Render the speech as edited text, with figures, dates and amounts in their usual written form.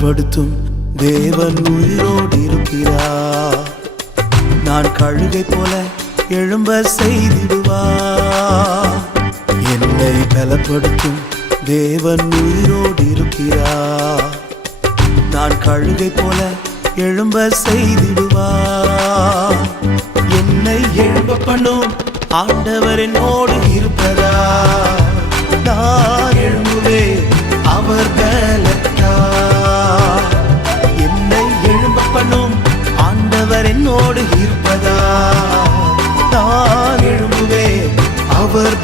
பலப்படுத்தும் தேவன் உயிரோடு இருக்கிறார். நான் கழுகை போல எழும்ப செய்திடுவார். என்னை பலப்படுத்தும் தேவன் உயிரோடு இருக்கிறார். நான் கழுகை போல எழும்ப செய்திடுவார். என்னை எழும்ப பண்ணும் ஆண்டவர் என்னோடு இருப்பதா. நான் எழும்புவேன் அவர் பலத்தால். என்னை எழும்ப பண்ணும் ஆண்டவர் என்னோடு இருப்பதா. நான் எழும்புவேன் அவர்